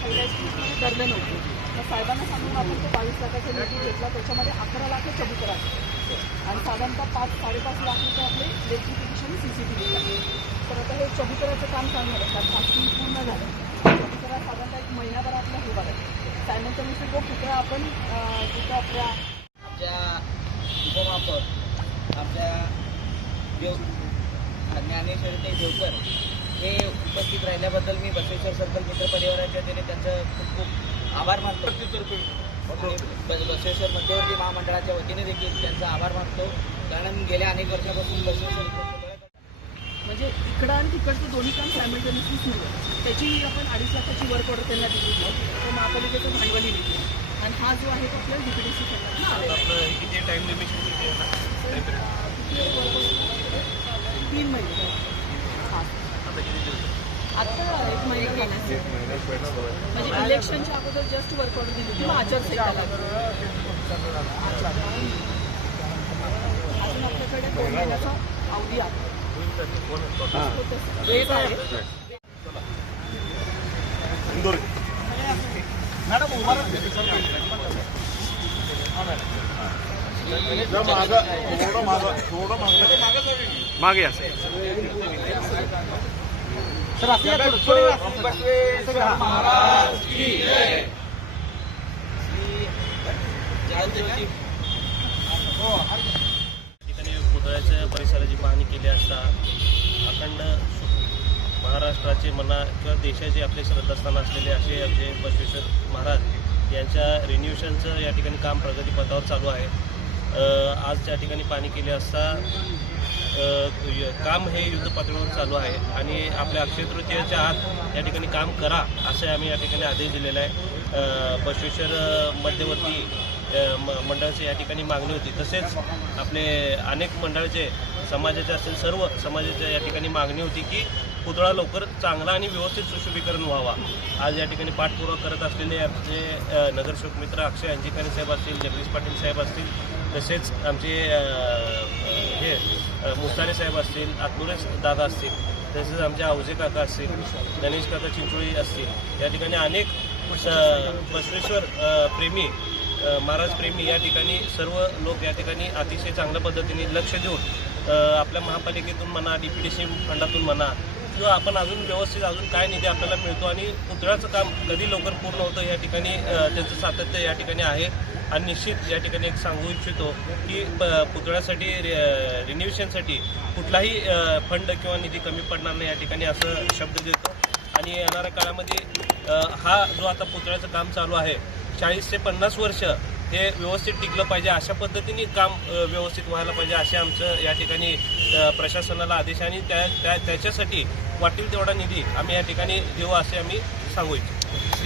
Highlight धरलं नव्हतं. तर साहेबांना सांगून आपण तो 22 लाखाचा निधी घेतला, त्याच्यामध्ये 11 लाख चबुतरा आणि साधारणतः 5-5.5 लाख रुपये आपले इलेक्ट्रिफिकेशन CCTV लागले. तर आता हे चबुतराचं काम चालू झालं, त्यात कास्टिंग पूर्ण झालं. चबुतरा साधारणतः 1 महिन्याभरातला हे बघा. सायमल्टेनियसली तो पुतळा आपण तिथं आपल्या उपमापर आमच्या ज्ञानेश्वर ते देवकर हे उपस्थित राहिल्याबद्दल मी बसवेश्वर सर्कल मित्र परिवाराच्या वतीने त्यांचं खूप खूप आभार मानतो. बसवेश्वर मध्यवर्ती महामंडळाच्या वतीने देखील त्यांचा आभार मानतो. कारण गेल्या अनेक वर्षापासून बसवेश्वर म्हणजे इकडं आणि तिकडचं दोन्ही काम सायमल्टेनियसली सुरू आहे. त्याची आपण 2.5 लाखाची वर्क ऑर्डर त्यांना दिली आहे. तो महापालिकेचं भांडवली निधी आणि हा जो आहे तो आपल्याला DPDC किती टाइम लिमिटेशन किती आहे ना? 3 महिने. हां, आता 1 महिना झाला. म्हणजे इलेक्शनच्या अगोदर जस्ट वर्क ऑर्डर दिली किंवा आचारसंहिता अजून आपल्याकडे 2 महिन्याचा अवधी आहे. एक आहे मागे या पुतळ्याच्या परिसराची पाहणी केली असता अखंड महाराष्ट्राचे म्हणा किंवा देशाचे आपले श्रद्धास्थान असलेले असे आमचे बसवेश्वर महाराज यांच्या रिन्यूएशनचं या ठिकाणी काम प्रगतीपथावर चालू आहे. आज त्या ठिकाणी पाहणी केली असता काम हे युद्ध पातळीवर चालू आहे आणि आपल्या अक्षय तृतीयेच्या आत या ठिकाणी काम करा असे आम्ही या ठिकाणी आदेश दिलेला आहे. बसवेश्वर मध्यवर्ती मंडळाची या ठिकाणी मागणी होती. तसेच आपले अनेक मंडळाचे समाजाचे असेल सर्व समाजाच्या या ठिकाणी मागणी होती की पुतळा लवकर चांगला आणि व्यवस्थित सुशोभीकरण व्हावा. आज या ठिकाणी पाठपुरावा करत असलेले आमचे नगरसेवक मित्र अक्षय अंजिकानी साहेब असतील, जगदीश पाटील साहेब असतील, तसेच आमचे हे मुस्ताने साहेब असतील, आत्मुरे दादा असतील, तसेच आमचे आवजे काका असतील, गणेश काका चिंचोळी असतील, या ठिकाणी अनेक बसवेश्वर प्रेमी महाराज प्रेमी या ठिकाणी सर्व लोक या ठिकाणी अतिशय चांगल्या पद्धतीने लक्ष देऊन आपल्या महापालिकेतून म्हणा, DPDC फंडातून म्हणा किंवा आपण अजून व्यवस्थित अजून काय निधी आपल्याला मिळतो आणि पुतळ्याचं काम कधी लवकर पूर्ण होतं या ठिकाणी त्याचं सातत्य या ठिकाणी आहे. आणि निश्चित या ठिकाणी एक सांगू इच्छितो की पुतळ्यासाठी रिन्यूएशनसाठी कुठलाही फंड किंवा निधी कमी पडणार नाही या ठिकाणी असं शब्द देतो. आणि येणाऱ्या काळामध्ये हा जो आता पुतळ्याचं काम चालू आहे 40 ते 50 वर्ष हे व्यवस्थित टिकलं पाहिजे, अशा पद्धतीने काम व्यवस्थित व्हायला पाहिजे असे आमचं या ठिकाणी प्रशासनाला आदेश आणि त्याच्यासाठी वाटेल तेवढा निधी आम्ही या ठिकाणी देऊ असे आम्ही सांगू इच्छितो.